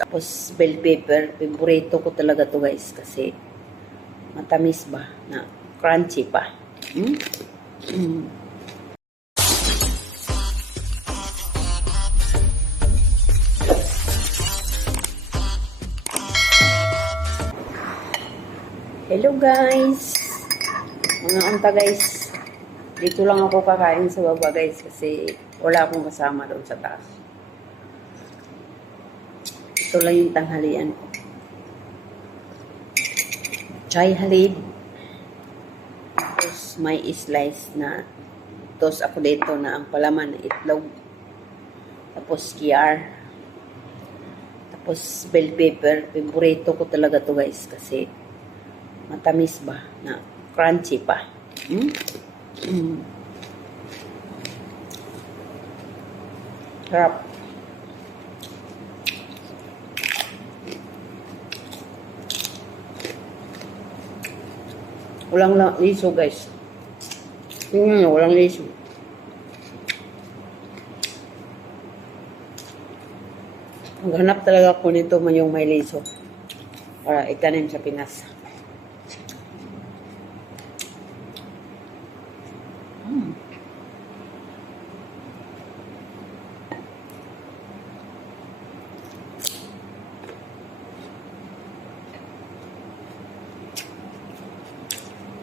Tapos bell pepper. Favorito ko talaga to guys kasi matamis ba na crunchy pa. Hello guys! Mga unta guys. Dito lang ako kakain sa baba guys kasi wala akong kasama doon sa taas. Ito lang yung tanghalian ko. Chai halid. Tapos may slice na toast ako dito na ang palaman na itlog. Tapos kiar. Tapos bell pepper. Favorito ko talaga to guys kasi matamis ba na crunchy pa. Sarap. Walang liso guys. Tingnan nyo, walang liso. Maghanap talaga ako nito yung may liso para itanim sa Pinas.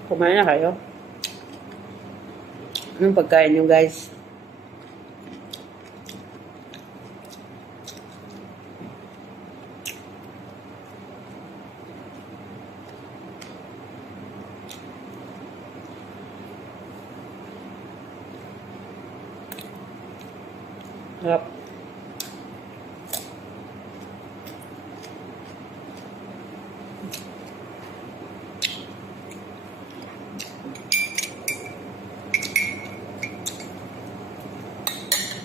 Kumain na kayo? Anong pagkain nyo guys? Harap.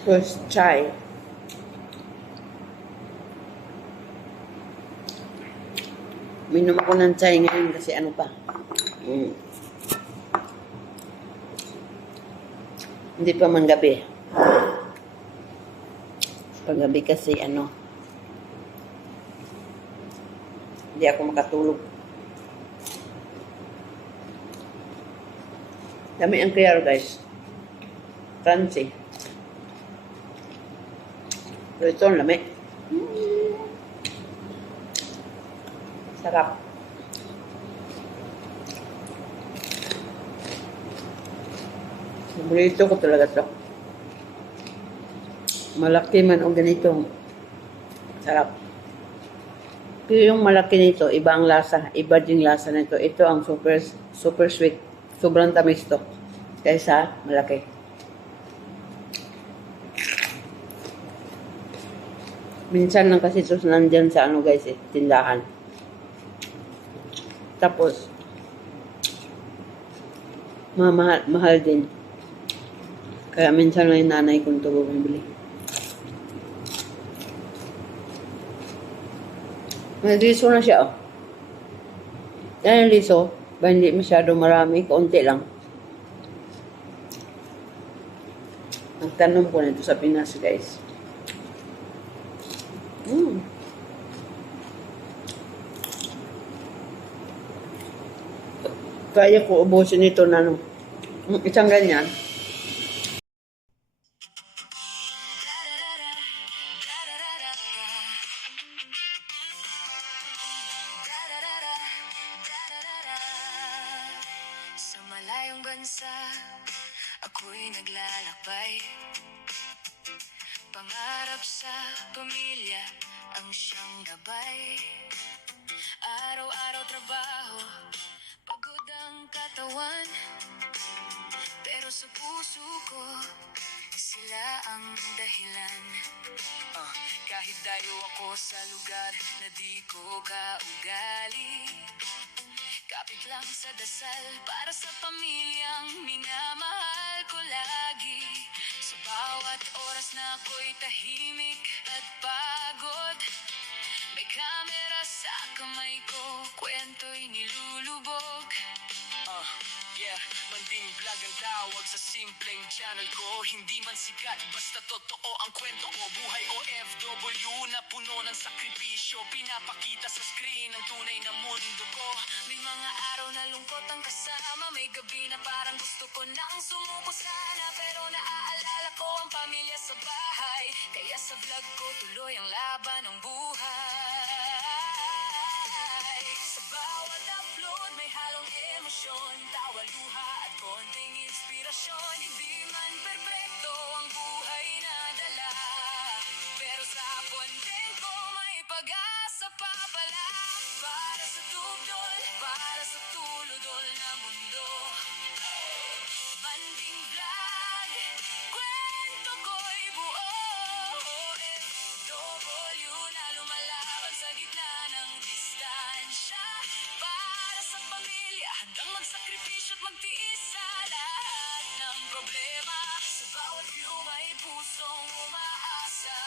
Tapos chai. Minom ako ng chai ngayon kasi ano pa. Hindi pa man gabi. Paggabi kasi ano, hindi ako makatulog. Dami ang kaya guys. Crunchy. Pero ito ang lami. Sarap. Paborito ko talaga ito. Malaki man o ganito. Sarap. Pero yung malaki nito, iba ang lasa. Iba din lasa nito. Ito ang super sweet. Sobrang tamis to. Kaysa malaki. Minsan lang kasi ito nandyan sa ano guys tindahan. Tapos, mahal din. Kaya minsan lang yung nanay kong ito bumibili. May liso na siya, oh. Yan yung liso. Ba hindi masyado marami, kaunti lang. Nagtanong ko nito sa Pinas, guys. Kaya ko ubusin ito na ano. Isang ganyan. Sa malayong bansa, ako'y naglalakbay. Pangarap sa pamilya ang siyang gabay. Araw-araw trabaho, pagod ang katawan. Pero sa puso ko, sila ang dahilan. Kahit dayo ako sa lugar na di ko kaugali, kapit lang sa dasal para sa pamilyang minamahal ko lagi. Sa bawat oras na ako'y tahimik at pagod, may kamera sa kamay ko, kwento'y nilulubog. Manding Dagdagang tawag sa simpleng channel ko. Hindi man sikat, basta totoo ang kwento ko. Buhay OFW na puno ng sakripisyo. Pinapakita sa screen ang tunay na mundo ko. May mga araw na lungkot ang kasama. May gabi na parang gusto ko nang sumuko sana. Pero naaalala ko ang pamilya sa bahay. Kaya sa vlog ko tuloy ang laban ng buhay. Sa bawat upload may halong emosyon, tawa, luha at konting inspirasyon. Hindi man perpekto ang buhay na dala, pero sa bonding ko may pag-asa pa pala. Para sa tugdol, para sa tuludol na mundo. Manding vlog, kwento ko'y buo. OFW na lumalaban sa gitna ng distansya. Para sa pamilya, handang magsakripisyo at magtiis sa lahat ng problema. Sa bawat view may pusong umaasa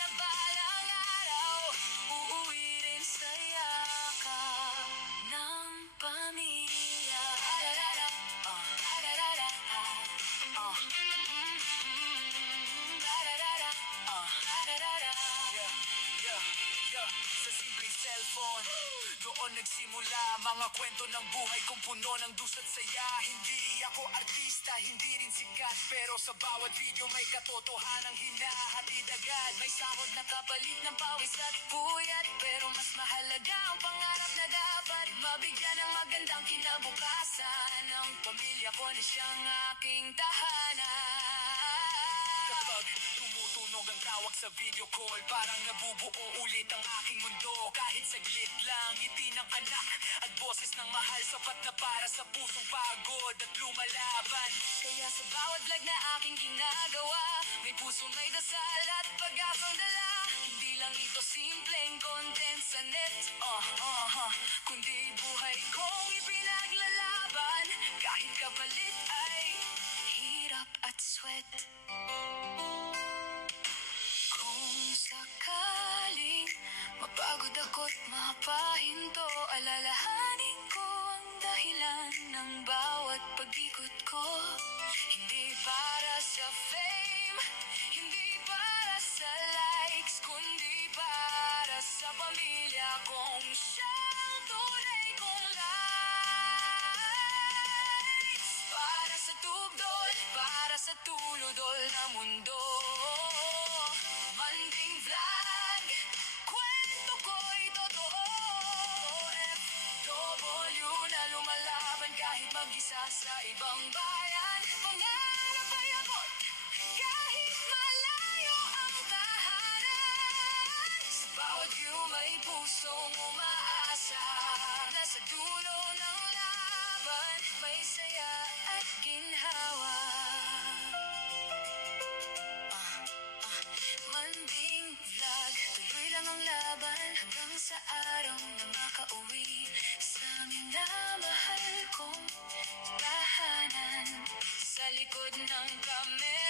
na balang araw uuwi rin sa yakap ng pamilya. Ararara, ararara, ararara, ararara. Yeah. Sa simpleng cellphone, doon nagsimula mga kwento ng buhay kong puno ng dusat saya. Hindi ako artista, hindi rin sikat, pero sa bawat video may katotohanang hinahatid agad. May sahod na kapalit ng pawis at puyat, pero mas mahalaga ang pangarap na dapat mabigyan ng magandang kinabukasan. Ang pamilya ko na siyang aking tahanan. Kapag tumutunog ang tawag sa video call, parang nabubuo ulit ang aking mundo. Kahit saglit lang, ngiti ng anak at boses ng mahal, sapat na para sa pusong pagod at lumalaban. Kaya sa bawat vlog na aking ginagawa, may puso, may dasal at pag-asang dala. Hindi lang ito simpleng content sa net, kundi buhay kong ipinaglalaban. Kahit kapalit ay hirap at sweat. Kung sakaling mapagod ako't mapahinto, alalahanin ko ang dahilan ng bawat pag-ikot ko. Hindi para sa fame, hindi para sa likes, kundi para sa pamilya kong siyang tunay kong lights. Para sa tugdol, para sa tuludol na mundo. Manding vlog, kwento ko'y totoo. OFW na lumalaban kahit mag-isa sa ibang bayan. Pangarap ay abot kahit malayo ang tahanan. Sa bawat view may pusong umaasa na sa dulo ng laban may saya at ginhawa. Manding vlog, tuloy lang ang laban hanggang sa araw na makauwi sa minamahal kong tahanan. Sa likod ng kamera